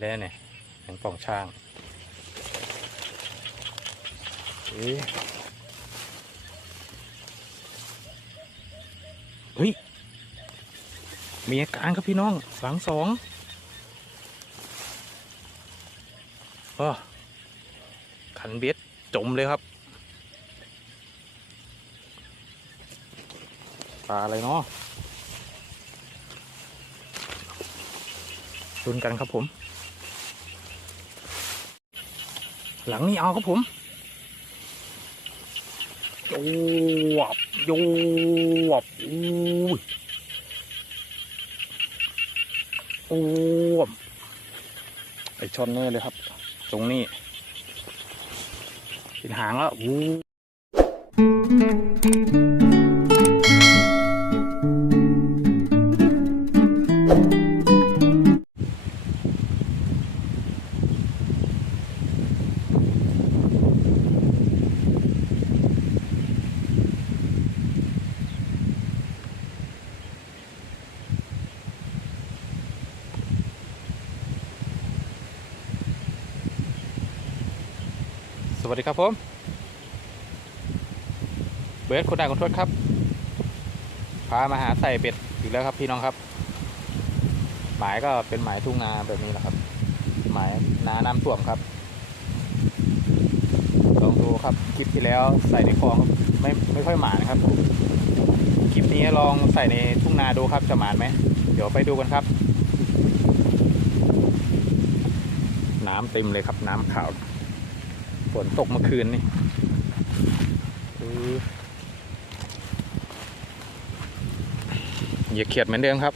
แล้วเนี่ยแมงป่องช่างเฮ้ย มีอาการครับพี่น้อง หลังสองอขันเบ็ดจมเลยครับ ปลาอะไรเนาะรุนกันครับผม หลังนี้เอาครับผมโยบโยบอู้ยโอ้บไอช่อนแน่เลยครับ ตรงนี้เป็นหางแล้วอู้ ครับผมเบิร์ดคนดังคนทวดครับ พามาหาใส่เป็ดอีกแล้วครับพี่น้องครับ หมายก็เป็นหมายทุ่งนาแบบนี้แหละครับ หมายนาน้ำท่วมครับลองดูครับคลิปที่แล้วใส่ในคลองไม่ไม่ค่อยหมานนะครับ คลิปนี้ลองใส่ในทุ่งนาดูครับจะหมานไหมเดี๋ยวไปดูกันครับ น้ำเต็มเลยครับน้ำขาว ฝนตกเมื่อคืนนี่อืออย่าเขียดเหมือนเดิมครับ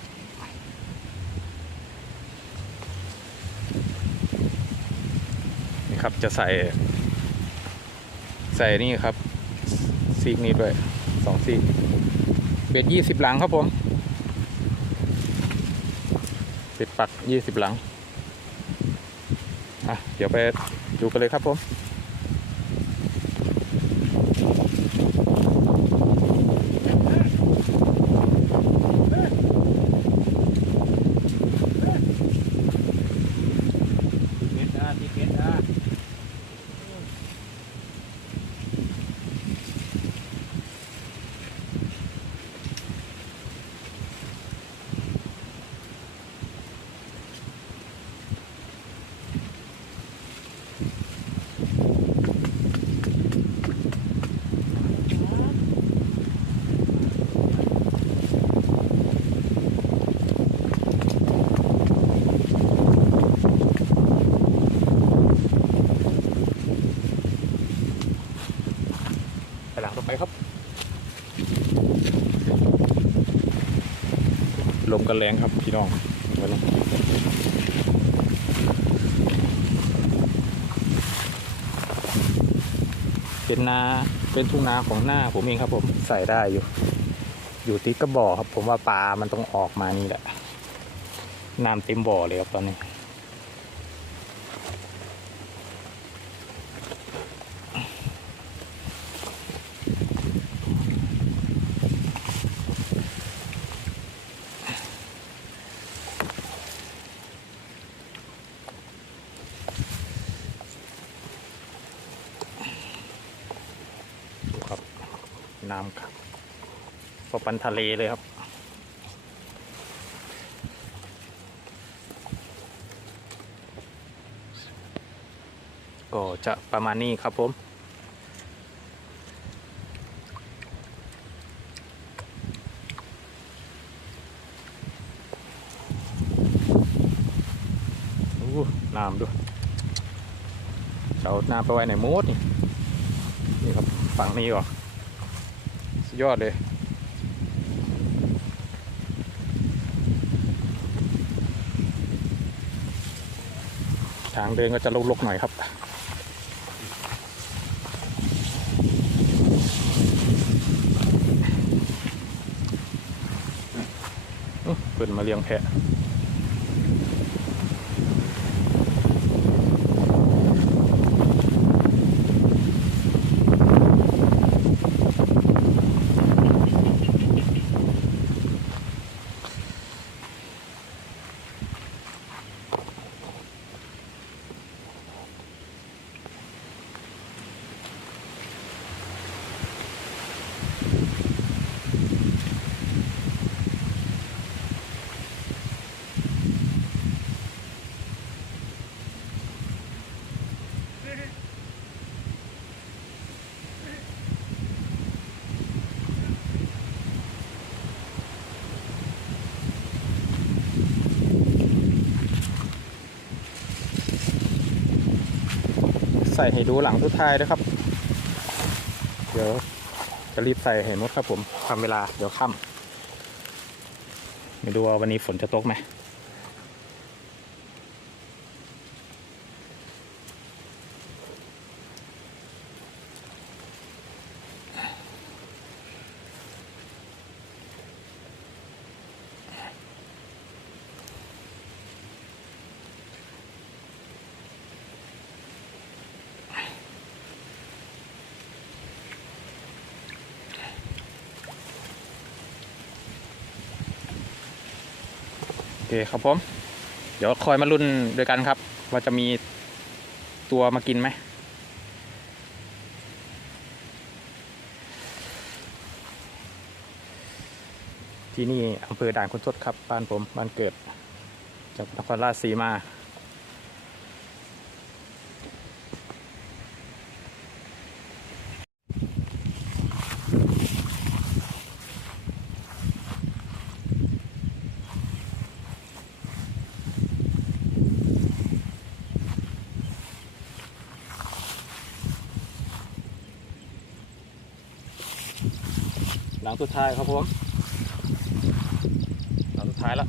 นี่ครับจะใส่ ใส่นี่ครับ ซีกนี้ด้วยสองซีก เบ็ดยี่สิบหลังครับผมเบ็ดปักยี่สิบหลังอะเดี๋ยวไปดูกันเลยครับผม เก็ตอะที่เก็ตอะ ไปหลังต่อไปครับ ลม กันแรงครับพี่น้องวันนี้เป็นนาเป็นทุ่งนาของหน้าผมเองครับผมใส่ได้อยู่ อยู่ติดกระบ่อครับ ผมว่าปลามันต้องออกมานี่แหละน้ำเต็มบ่อเลยครับตอนนี้ ดูครับ น้ำครับ วันทะเลเลยครับ ก็จะประมาณนี้ครับผมโอ้น้ำด้วยเอาน้ำไปไว้ในมูดนี่นี่ครับฝั่งนี้ก่อนสุดยอดเลย ทางเดินก็จะลกๆหน่อยครับอื้อเปิดมาเลี้ยงแพะ ใส่ให้ดูหลังสุดท้ายนะครับ เดี๋ยวจะรีบใส่ให้หมดครับผมทำเวลาเดี๋ยวค่ำไม่ดูว่าวันนี้ฝนจะตกไหม คครับผม เดี๋ยวคอยมาลุ้นด้วยกันครับ ว่าจะมีตัวมากินไหมที่นี่อำเภอด่านคุณทศครับ บ้านผม บ้านเกิดจากนครราชสีมา สุดท้ายครับผมหลังสุดท้ายแล้ว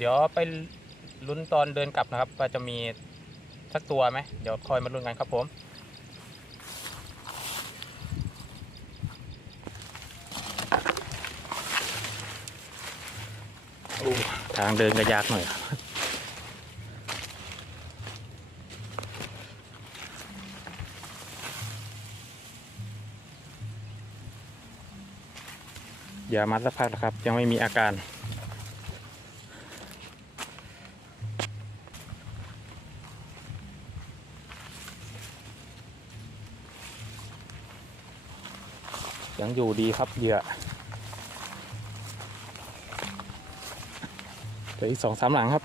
เดี๋ยวไป ลุ้นตอนเดินกลับนะครับว่าจะมีสักตัวไหมเดี๋ยวคอยมาลุ้นกันครับผมทางเดินก็ยากหน่อยอย่ามาสักพักนะครับ ยังไม่มีอาการ ยังอยู่ดีครับเหยื่อเหลืออีกสองสามหลังครับ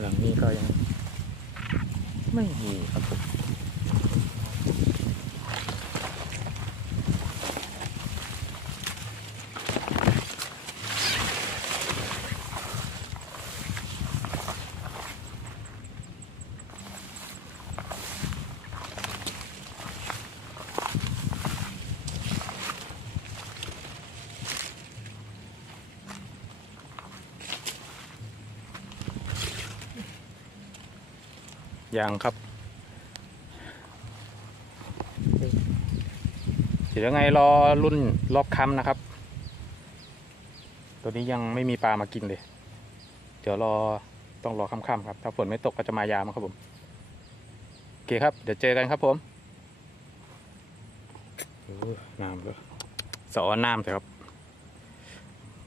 หลังนี้ก็ยัง ไม่มีครับผม ยังครับ เดี๋ยวไงรอรุ่นรอบค่ำนะครับ ตัวนี้ยังไม่มีปลามากินเลย เดี๋ยวรอต้องรอค่ำๆครับ ถ้าฝนไม่ตกก็จะมายามครับผม โอเคครับ เดี๋ยวเจอกันครับผมน้ำเลยสอน้ำเถอะครับ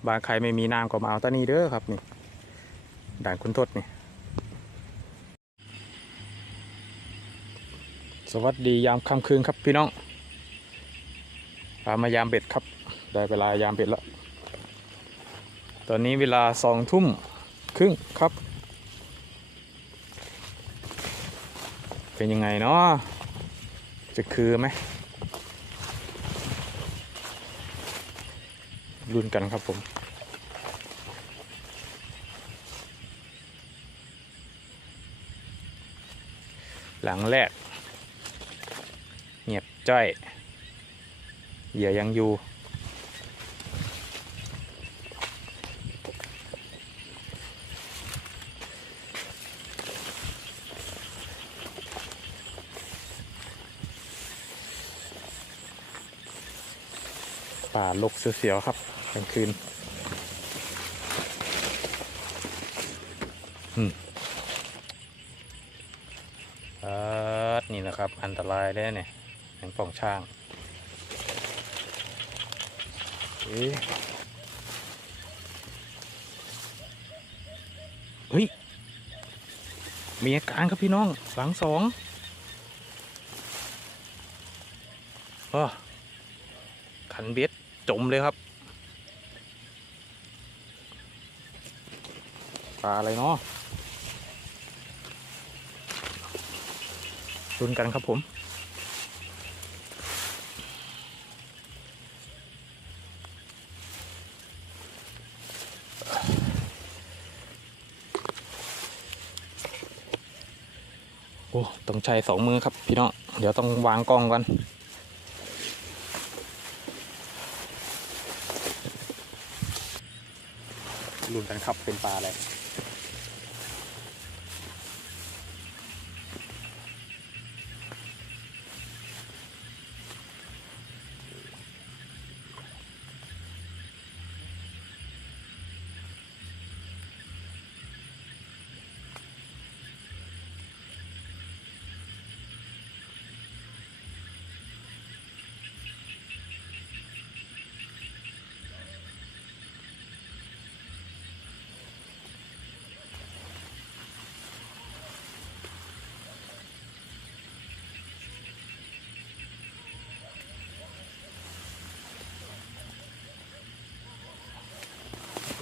บางใครไม่มีน้ำก็มาเอาตานีเด้อครับนี่ ด่านคุณทศนี่ สวัสดียามค่ำคืนครับพี่น้องพามายามเบ็ดครับ ได้เวลายามเบ็ดแล้ว ตอนนี้เวลาสองทุ่มครึ่งครับ เป็นยังไงเนาะจะคือไหมรุ่นกันครับผมหลังแรก จ้อย เหยื่อยังอยู่ ป่าลกเสียวๆครับกลางคืนอืมเออนี่นะครับ อันตรายได้เนี่ย แมงป่องช่างเอ๊ะเฮ้ย มีอาการครับพี่น้อง หลังสองอ้ขันเบ็ดจมเลยครับ ปลาอะไรเนาะรุนกันครับผม โอ้ ต้อง ใช้สองมือครับพี่น้องเดี๋ยวต้องวางกล้องก่อนลุ้นกันครับเป็นปลาอะไร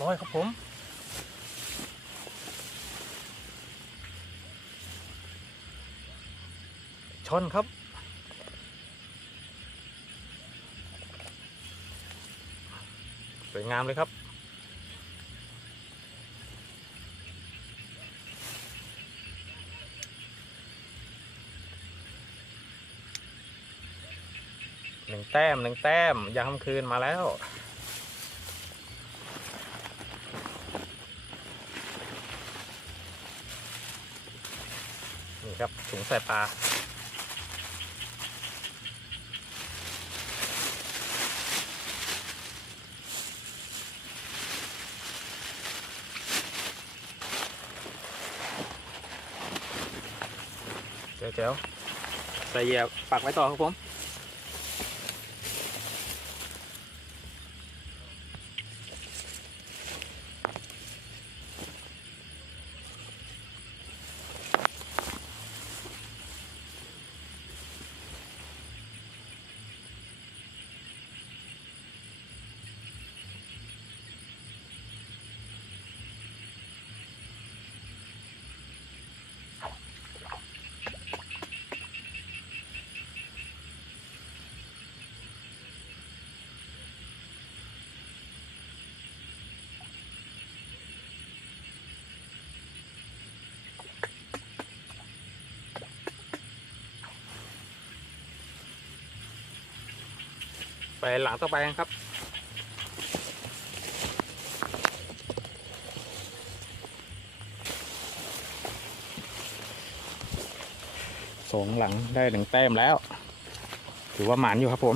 ร้อยครับผมชนครับ สวยงามเลยครับหนึ่งแต้มหนึ่งแต้มยามค่ำคืนมาแล้ว ครับถุงใส่ปลาเจ๋วเจ๋วใส่เหยียบปักไว้ต่อครับผม ไปหลังต่อไปครับ สองหลังได้หนึ่งแต้มแล้ว ถือว่าหมานอยู่ครับผม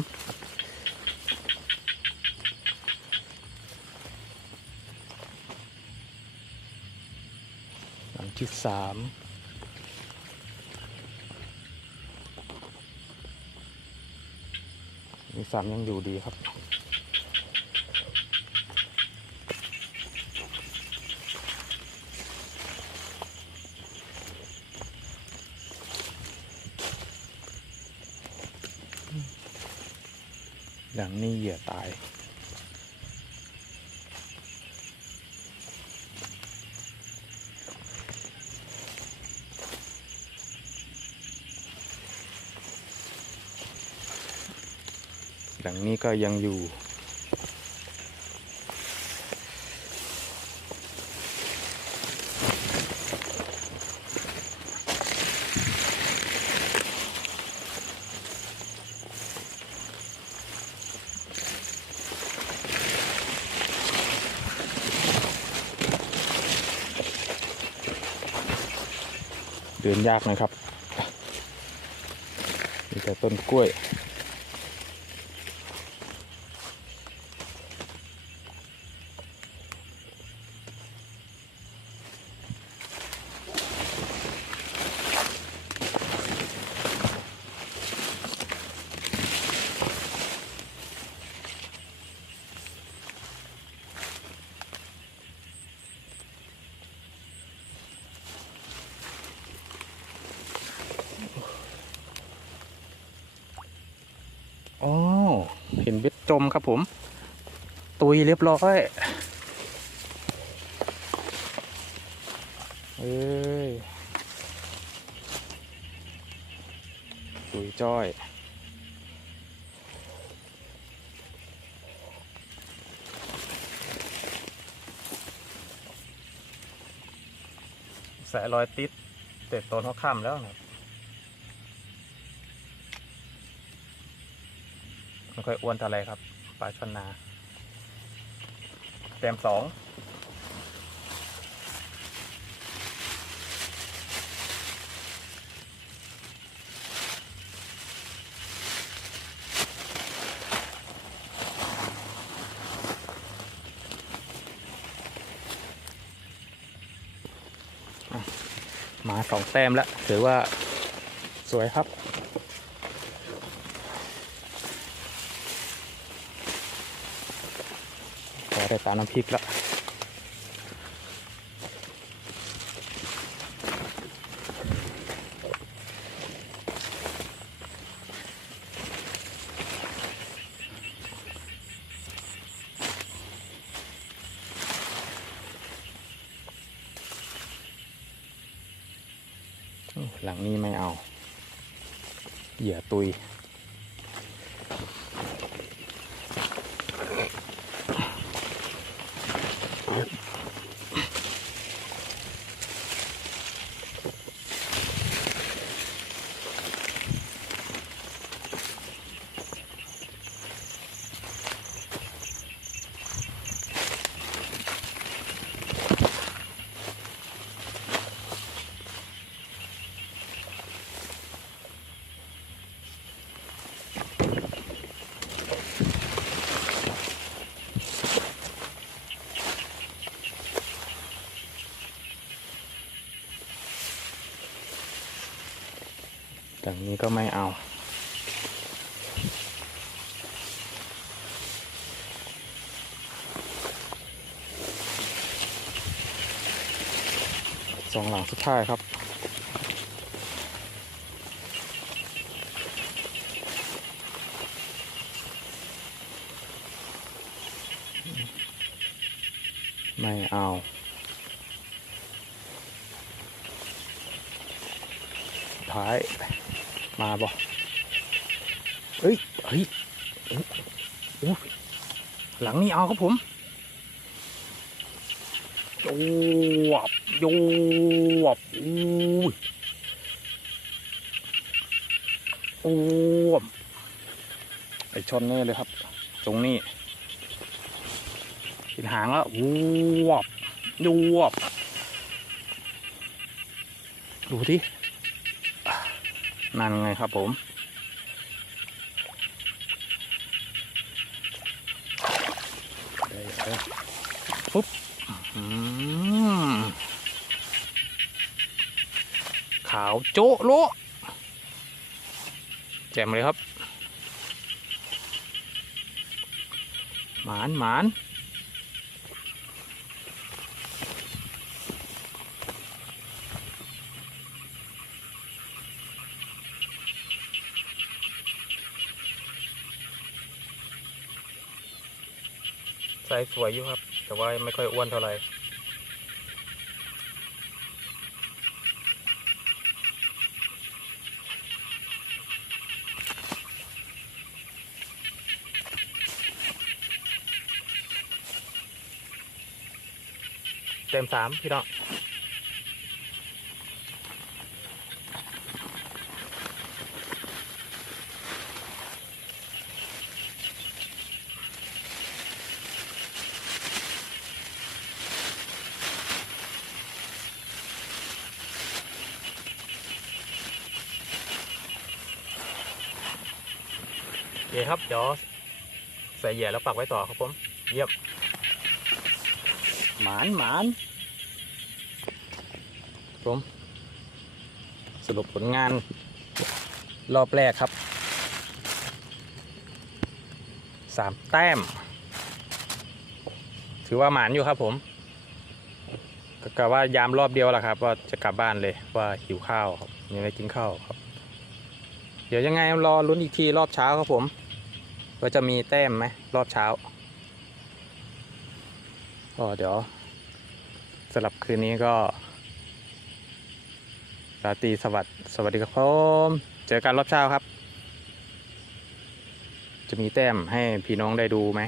หลังที่สาม สามยังอยู่ดีครับหลังนี้เหยื่อตาย หลังนี้ก็ยังอยู่ เดินยากนะครับมีแต่ต้นกล้วย อ จมครับผม ตุยเรียบร้อยเอ้ยตุยจ้อยแสรอยติดเต็ดต้นเขาค่ำแล้วนะครับ ไม่ค่อยอ้วนเท่าไรครับปลาช่อนนาแต้มสองมาสองแต้มแล้วถือว่าสวยครับ พอได้ปลาน้ำพริกแล้วหลังนี้ไม่เอา เหยื่อตุย หลังนี้ก็ไม่เอาสองหลังสุดท้ายครับ ไม่เอา ท้าย มาบ่เอ้ย เฮ้ยโอ้โอ้หลังนี้เอา ครับผมโยบโยบอู้ยโอ้บไอชนแน่เลยครับ ตรงนี้กินหางแล้ววบโยวบดูที่นั่นไงครับผมเอ้ยเอ้ยปุ๊บอืม ขาวโจ๊ะโลแจ่มเลยครับ หมานหมานไซส์สวยอยู่ครับ แต่ว่าไม่ค่อยอ้วนเท่าไหร่ เต็มสามพี่น้องโอเคครับ เดี๋ยวใส่เหยื่อแล้วปักไว้ต่อครับผม เยี่ยม หมานหมานผมสรุปผลงานรอบแรกครับสามแต้ม ถือว่าหมานอยู่ครับผมก็กะว่ายามรอบเดียวแหละครับ ว่าจะกลับบ้านเลยว่าหิวข้าวครับยังไม่กินข้าวครับ เดี๋ยวยังไงรอลุ้นอีกทีรอบเช้าครับผม ว่าจะมีแต้มไหมรอบเช้า ก็เดี๋ยวสำหรับคืนนี้ก็ราตรีสวัสดิ์สวัสดีครับผมเจอกันรอบเช้าครับ จะมีแต้มให้พี่น้องได้ดูไหม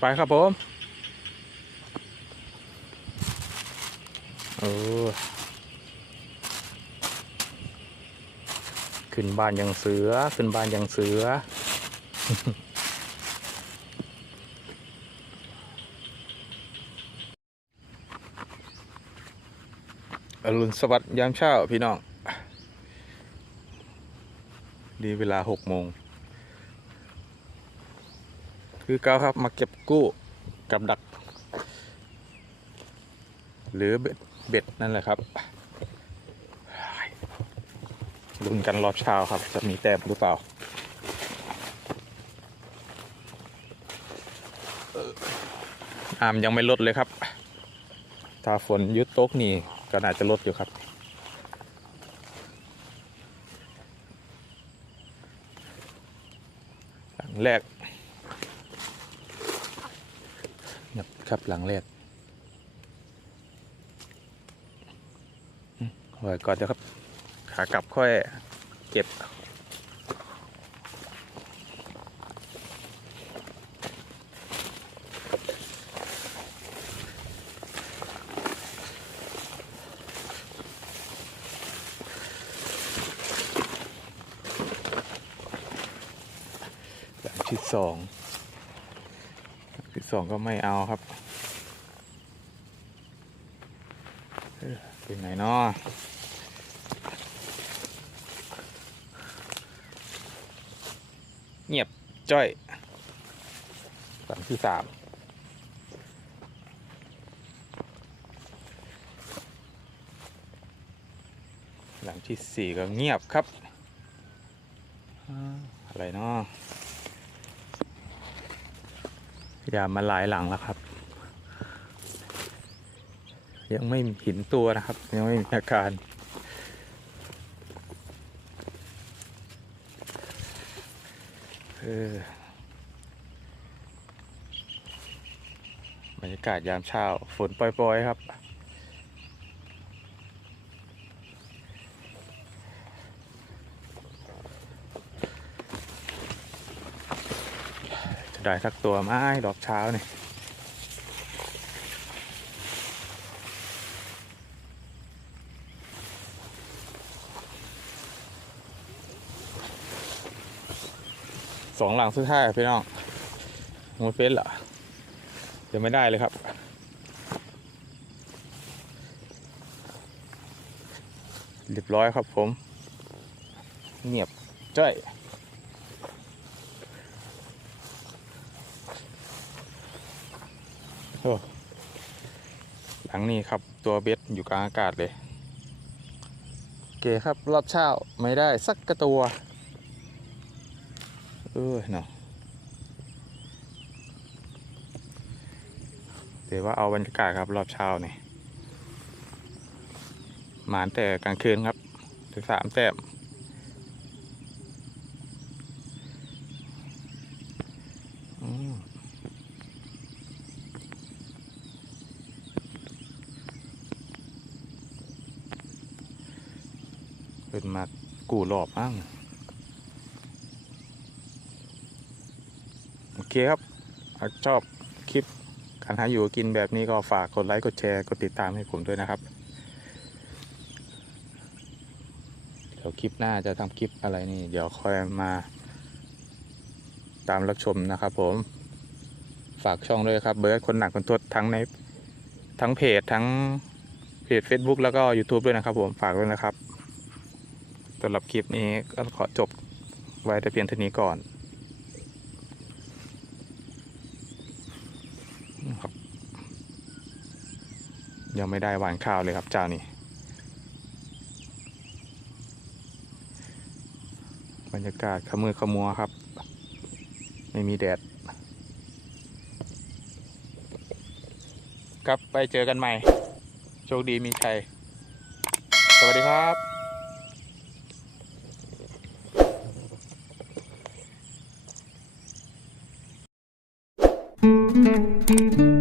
ไปครับผมเออขึ้นบ้านยังเสือ ขึ้นบ้านยังเสือ อรุณสวัสดิ์ยามเช้าพี่น้อง ดีเวลาหกโมง คือเก้าครับมาเก็บกู้กับดัก หรือเบ็ดเบ็ดนั่นแหละครับลุ้นกันรอบเช้าครับ จะมีแต้มหรือเปล่าอามยังไม่ลดเลยครับ ถ้าฝนยุดตกนี่ ก็น่าจะลดอยู่ครับ หลังแรกครับครับหลังแรกอืมไว้ก่อนเดี๋ยวครับ ขากลับค่อยเก็บ หลังที่ สองที่สองก็ไม่เอาครับเป็นไงเนาะเงียบจ้อยหลังที่สามหลังที่สี่ก็เงียบครับ อะไรเนาะ ย่ามาหลายหลังแล้วครับ ยังไม่เห็นตัวนะครับ ยังไม่มีอาการบรรยากาศยามเช้าฝนปล่อยๆครับ ได้สักตัวไม้ดอกเช้านี่สองหลังสุดท้ายพี่น้องมูเฟสเหรอยังไม่ได้เลยครับ เรียบร้อยครับผม เงียบจ้อย โอ้หลังนี้ครับตัวเบ็ดอยู่กลางอากาศเลยโอเคครับรอบเช้าไม่ได้สักกระตัวเออเนาะเดี๋ยวว่าเอาบรรยากาศครับรอบเช้านี่หมานแต่กลางคืนครับถึงสามแต้มอืม เป็นมา กูรอบอ้างโอเคครับหากชอบคลิปการหาอยู่กินแบบนี้ก็ฝากกดไลค์กดแชร์กดติดตามให้ผมด้วยนะครับเดี๋ยวคลิปหน้าจะทำคลิปอะไรนี่ เดี๋ยวค่อยมาตามรับชมนะครับผม ฝากช่องด้วยครับเบิร์ดคนหนักคนทดทั้งในทั้งเพจทั้งเพจ Facebook แล้วก็ YouTube ด้วยนะครับผมฝากด้วยนะครับ สำหรับคลิปนี้ก็ขอจบไว้แต่เพียงเท่านี้ก่อนครับยังไม่ได้หวานข้าวเลยครับเจ้านี่บรรยากาศขมือขมัวครับ ไม่มีแดด ครับไปเจอกันใหม่ โชคดีมีชัย สวัสดีครับ เ